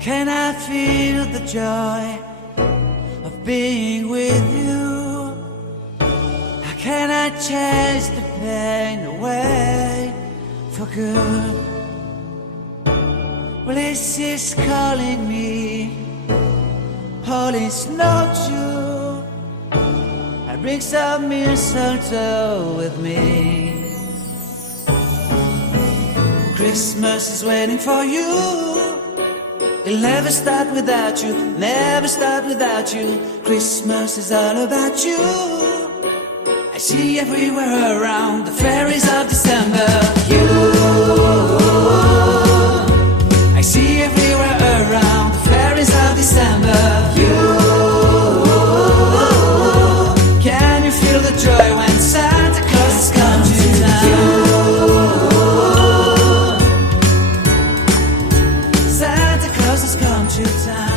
Can I feel the joy of being with you? How can I chase the pain away for good? Well, this is calling me, all is not true. I bring some mistletoe with me. Christmas is waiting for you. It'll never start without you, never start without you. Christmas is all about you. I see everywhere around the fairies of December. You, I see everywhere around the fairies of December. You, can you feel the joy when Santa Claus has come to town? Santa Claus has come to town.